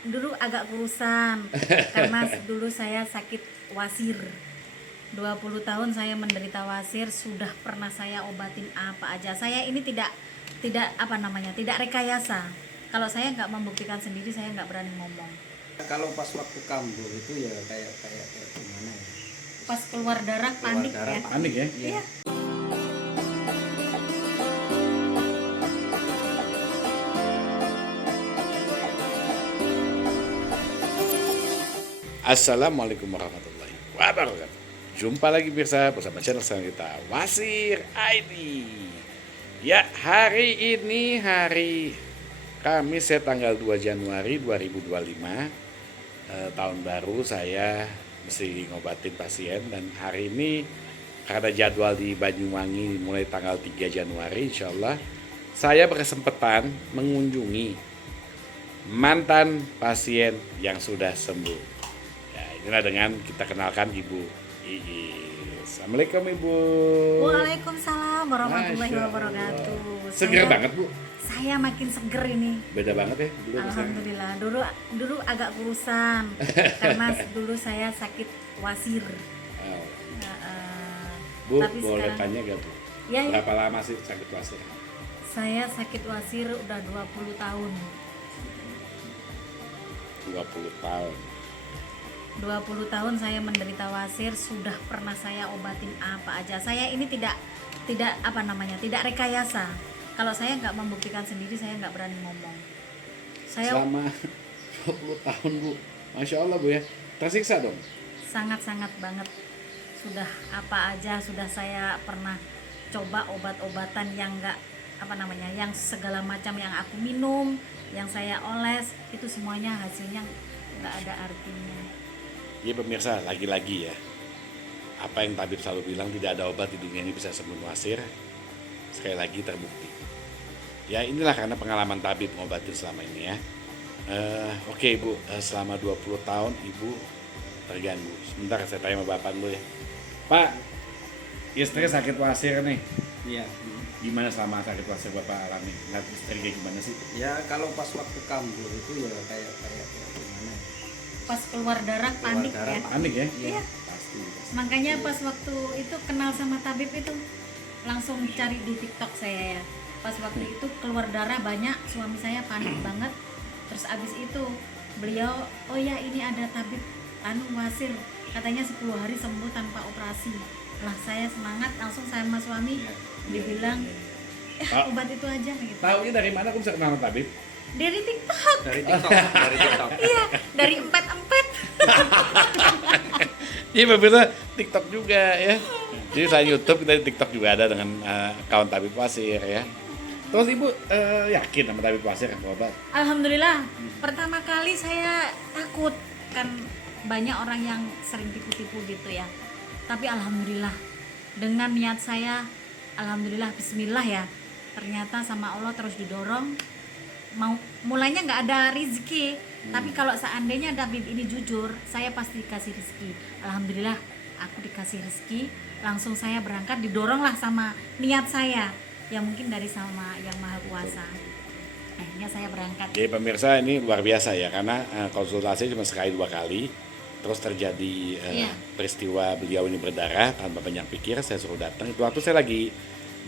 dulu agak kurusan karena dulu saya sakit wasir. 20 tahun saya menderita wasir, sudah pernah saya obatin apa aja. Saya ini tidak apa namanya, tidak rekayasa. Kalau saya nggak membuktikan sendiri, saya nggak berani ngomong. Kalau pas waktu kambuh itu ya kayak gimana ya? Pas keluar darah panik darah, ya. Panik ya? Iya. Assalamualaikum warahmatullahi wabarakatuh. Jumpa lagi pemirsa bersama channel kita Wasir ID. Ya, hari ini hari Kamis ya, tanggal 2 Januari 2025. Tahun baru saya mesti ngobatin pasien, dan hari ini karena jadwal di Banyuwangi mulai tanggal 3 Januari insya Allah saya berkesempatan mengunjungi mantan pasien yang sudah sembuh. Ya, inilah dengan kita kenalkan Ibu Iis. Assalamualaikum Ibu. Waalaikumsalam warahmatullahi Masya wabarakatuh. Allah. Seger banget Bu. Saya makin seger ini. Beda banget ya dulu sama sekarang. Alhamdulillah. Dulu agak kurusan karena dulu saya sakit wasir. Oh. Uh, Bu, tapi boleh sekarang- tanya gak Bu? Ya, ya. Berapa lama sih sakit wasir? Saya sakit wasir udah 20 tahun. 20 tahun. 20 tahun saya menderita wasir, sudah pernah saya obatin apa aja. Saya ini tidak apa namanya, tidak rekayasa. Kalau saya nggak membuktikan sendiri, saya nggak berani ngomong. Saya Selama 20 tahun Bu, Masya Allah Bu ya, tersiksa dong? sangat-sangat banget. Sudah apa aja sudah saya pernah coba obat-obatan yang nggak apa namanya, yang segala macam yang aku minum, yang saya oles, itu semuanya hasilnya nggak ada artinya. Ya pemirsa, lagi-lagi ya, apa yang tabib selalu bilang, tidak ada obat di dunia ini bisa sembuh wasir. Sekali lagi terbukti. Ya inilah karena pengalaman tabib ngobatin selama ini ya. Oke Ibu, selama 20 tahun Ibu terganggu. Sebentar saya tanya sama Bapak dulu ya. Pak, istri sakit wasir nih. Iya. Gimana selama sakit wasir Bapak alami? Lihat istri kayak gimana sih? Ya kalau pas waktu kambuh itu ya kayak gimana ya? Pas keluar darah panik darah, ya. Panik ya? Iya. Pasti. Makanya pas waktu itu kenal sama tabib itu langsung cari di TikTok saya ya. Pas waktu itu keluar darah banyak, suami saya panik banget. Terus abis itu beliau, oh ya ini ada tabib wasir, katanya 10 hari sembuh tanpa operasi. Lah saya semangat, langsung sama suami Iya. dibilang obat itu aja gitu. Tahunya dari mana? Aku bisa kenal sama tabib? Dari TikTok. Dari TikTok. Iya, dari empet-empet. Iya pemirsa, TikTok juga ya. Jadi selain YouTube kita di TikTok juga ada dengan account tabib wasir ya. Terus Ibu yakin sama tabib wasir yang obat? Alhamdulillah, pertama kali saya takut, kan banyak orang yang sering tipu-tipu gitu ya. Tapi alhamdulillah, dengan niat saya, alhamdulillah, bismillah ya, ternyata sama Allah terus didorong. Mulainya nggak ada rezeki, tapi kalau seandainya tabib ini jujur, saya pasti dikasih rezeki. Alhamdulillah, aku dikasih rezeki, langsung saya berangkat, didoronglah sama niat saya, yang mungkin dari sama yang maha kuasa. Akhirnya saya berangkat. Jadi pemirsa ini luar biasa ya, karena konsultasi cuma sekali 2 kali. Terus terjadi Iya. peristiwa beliau ini berdarah tanpa banyak pikir, saya suruh datang. Itu waktu saya lagi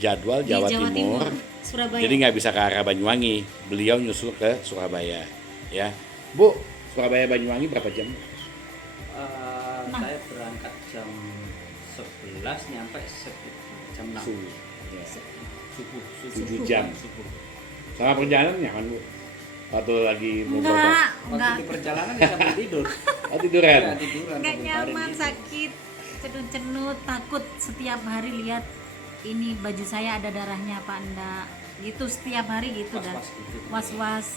jadwal Di Jawa Timur. Surabaya. Jadi nggak bisa ke arah Banyuwangi, beliau nyusul ke Surabaya ya. Bu, Surabaya Banyuwangi berapa jam? Nah. Saya berangkat jam 11 nyampe jam 6 Subuh. Ya. subuh. 7 jam. Subuh. Sama perjalanan nyaman Bu? Waktu lagi mau Enggak, Waktu di perjalanan ya sambil tidur. Oh, tiduran? Iya, tiduran. enggak sambil nyaman, baring gitu. sakit, cenut-cenut, takut setiap hari lihat ini baju saya ada darahnya apa enggak. Gitu setiap hari gitu dah. Was-was gitu. Was-was.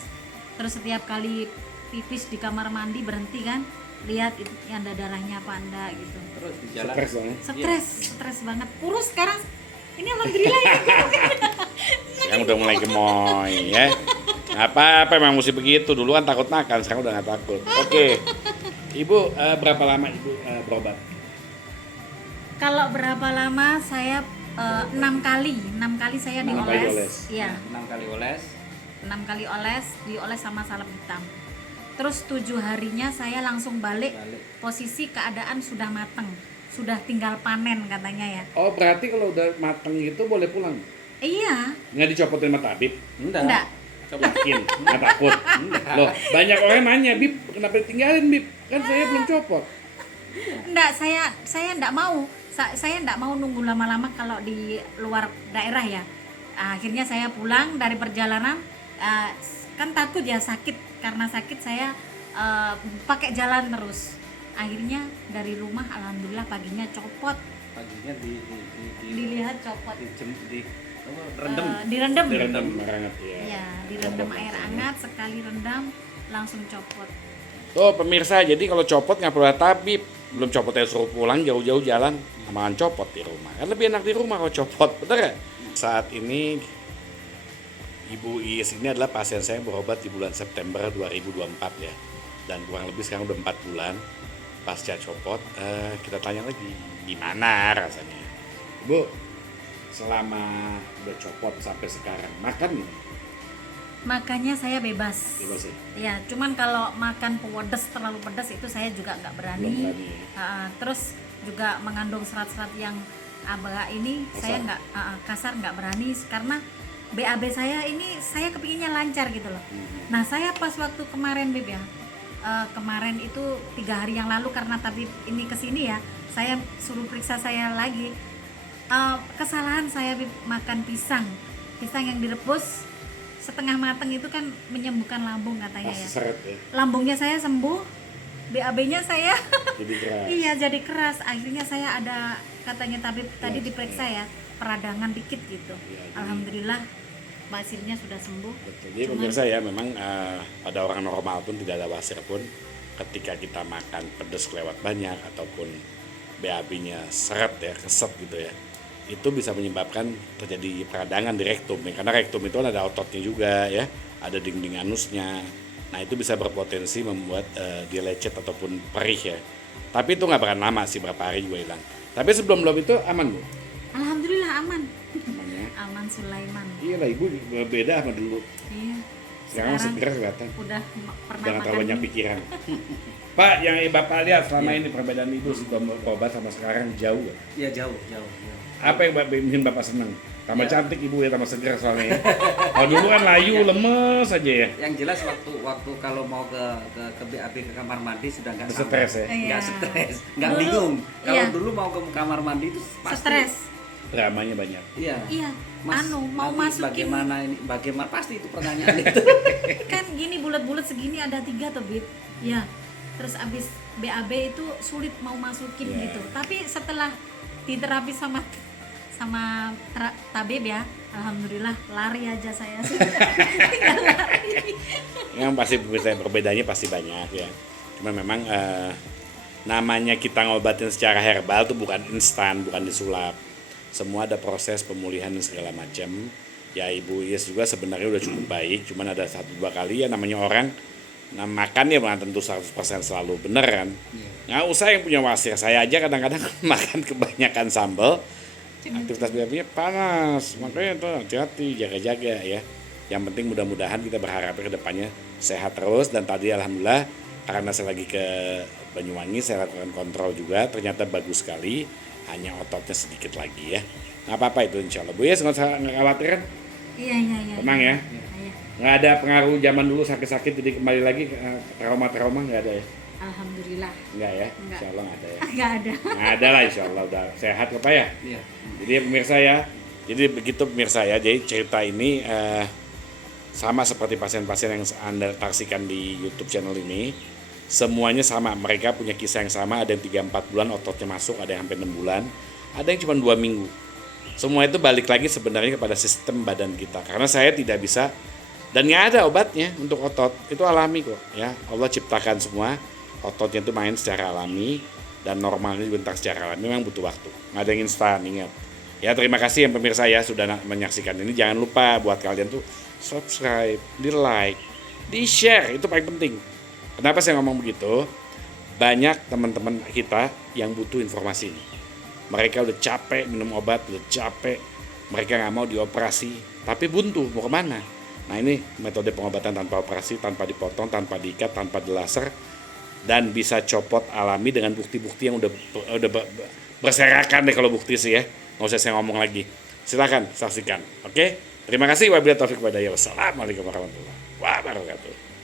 Terus setiap kali pipis di kamar mandi berhenti kan, lihat itu ada darahnya apa enggak gitu. Terus di jalan. Stres dong ya? Stres banget. Kurus sekarang. Ini alhamdulillah ya. Sekarang udah mulai gemoy ya. Apa-apa memang mesti begitu. Dulu kan takut makan, sekarang udah nggak takut. Oke. Ibu berapa lama Ibu berobat? Kalau berapa lama saya 6 kali saya 6 kali dioles. dioles. Iya. 6 kali oles. 6 kali oles, dioles sama salep hitam. Terus 7 harinya saya langsung balik. Balik. Posisi keadaan sudah mateng, sudah tinggal panen katanya ya. Oh berarti kalau udah mateng gitu boleh pulang? Iya. Nggak dicopotin sama tabib? Enggak. Coba. Yakin? Nggak takut? Loh banyak orang nanya, Bib kenapa ditinggalin Bib? Kan saya belum copot. Enggak, saya enggak mau. Saya enggak mau nunggu lama-lama kalau di luar daerah ya. Akhirnya saya pulang dari perjalanan, kan takut ya sakit, karena sakit saya pakai jalan terus. Akhirnya dari rumah alhamdulillah paginya copot, Paginya dilihat copot. rendem. Direndam. Direndam hangat ya. Ya, direndam air hangat, sekali rendam langsung copot. Tuh pemirsa, jadi kalau copot nggak perlu ada tabib. Belum copotnya suruh pulang jauh-jauh jalan, malah copot di rumah. Kan lebih enak di rumah kalau copot, bener nggak? Saat ini Ibu Iis ini adalah pasien saya yang berobat di bulan September 2024 ya. Dan kurang lebih sekarang udah 4 bulan pasca copot. Kita tanya lagi, gimana rasanya? Bu, selama udah copot sampai sekarang, makan nih? Makanya saya bebas. Bebas ya? Ya, cuman kalau makan pedas terlalu pedas itu saya juga nggak berani. Belum berani ya? Terus juga mengandung serat-serat yang agak ini Kasar. saya nggak kasar, nggak berani karena BAB saya ini saya kepinginnya lancar gitu loh. Nah saya pas waktu kemarin Bib ya, kemarin itu 3 hari yang lalu karena tabib ini kesini ya, saya suruh periksa saya lagi. Kesalahan saya Bib, makan pisang yang direbus setengah matang itu kan menyembuhkan lambung katanya Pasti ya. seret ya, Lambungnya saya sembuh, BAB-nya saya jadi keras. iya jadi keras. Akhirnya saya ada katanya tabib tadi Ya, diperiksa ya, peradangan dikit gitu. Ya, jadi- Alhamdulillah hasilnya sudah sembuh. Betul. Jadi pemirsa ya memang pada orang normal pun tidak ada wasir pun ketika kita makan pedas kelewat banyak ataupun BAB-nya seret ya, keset gitu ya, itu bisa menyebabkan terjadi peradangan di rektum ya. Karena rektum itu ada ototnya juga ya, ada dinding anusnya. Nah itu bisa berpotensi membuat dia lecet ataupun perih ya. Tapi itu nggak bakalan lama sih, berapa hari juga hilang. Tapi sebelum itu aman Bu? Alhamdulillah aman. Aman ya? Aman Sulaiman. Iya lah Ibu beda sama dulu. Iya. Sekarang seger kelihatan. Udah pernah Jangan terlalu makan banyak mie. pikiran. Pak, yang Bapak lihat selama ini perbedaan Ibu sebelum berobat sama sekarang jauh ya? Iya jauh. Apa yang bikin Bapak senang? Tambah Ya. cantik Ibu ya, tambah seger soalnya ya. Kalau dulu kan layu, lemes aja ya. Yang jelas waktu kalau mau ke BAB ke kamar mandi sudah nggak Udah sabar. stres ya? Nggak Iya. stres, nggak Dulu, bingung. Kalau iya. dulu mau ke kamar mandi itu pasti Stres. Dramanya banyak. Iya. Iya. Mas, Mau nanti masukin bagaimana pasti itu pertanyaan itu. kan gini bulat-bulat segini ada 3 tuh Bib. Ya. Terus abis BAB itu sulit mau masukin Ya. gitu. Tapi setelah diterapi sama tabib ya, alhamdulillah lari aja saya. Tinggal lari. Yang pasti perbedaannya pasti banyak ya. Cuma memang namanya kita ngobatin secara herbal tuh bukan instan, bukan disulap. Semua ada proses pemulihan dan segala macam. Ya Ibu Iis juga sebenarnya udah cukup baik, cuman ada 1-2 kali ya namanya orang makan ya bukan tentu 100% selalu bener kan. Nggak usah yang punya wasir, saya aja kadang-kadang makan kebanyakan sambal, aktivitas BAB-nya panas, makanya tuh hati-hati, jaga-jaga ya. Yang penting mudah-mudahan kita berharap ke depannya sehat terus. Dan tadi alhamdulillah karena saya lagi ke Banyuwangi, saya lakukan kontrol juga, ternyata bagus sekali, hanya ototnya sedikit lagi ya. Nggak apa-apa itu insya Allah Bu ya, nggak usah khawatir kan, Iya. tenang ya. Iya. Nggak ada pengaruh zaman dulu sakit-sakit jadi kembali lagi trauma-trauma nggak ada ya? Alhamdulillah. Nggak ya? Nggak. Insya Allah nggak ada ya? Nggak ada. Nggak ada lah insya Allah, udah sehat kok Pak ya? Iya. Jadi pemirsa ya, jadi begitu pemirsa ya, jadi cerita ini sama seperti pasien-pasien yang Anda saksikan di YouTube channel ini, semuanya sama, mereka punya kisah yang sama, ada yang 3-4 bulan ototnya masuk, ada yang sampai 6 bulan, ada yang cuma 2 minggu. Semua itu balik lagi sebenarnya kepada sistem badan kita, karena saya tidak bisa dan nggak ada obatnya untuk otot, itu alami kok ya. Allah ciptakan semua, ototnya itu main secara alami dan normalnya dibentak secara alami, memang butuh waktu, nggak ada yang instan, ingat. Ya terima kasih yang pemirsa ya sudah menyaksikan ini, jangan lupa buat kalian tuh subscribe, di like, di share, itu paling penting. Kenapa saya ngomong begitu? Banyak teman-teman kita yang butuh informasi ini. Mereka udah capek minum obat, udah capek, mereka nggak mau dioperasi, tapi buntu mau kemana? Nah ini metode pengobatan tanpa operasi, tanpa dipotong, tanpa diikat, tanpa dilaser, dan bisa copot alami dengan bukti-bukti yang udah berserakan deh kalau bukti sih ya. Nggak usah saya ngomong lagi. Silakan saksikan. Oke? Terima kasih. Wabillahi taufiq wal hidayah. Wassalamualaikum warahmatullahi wabarakatuh.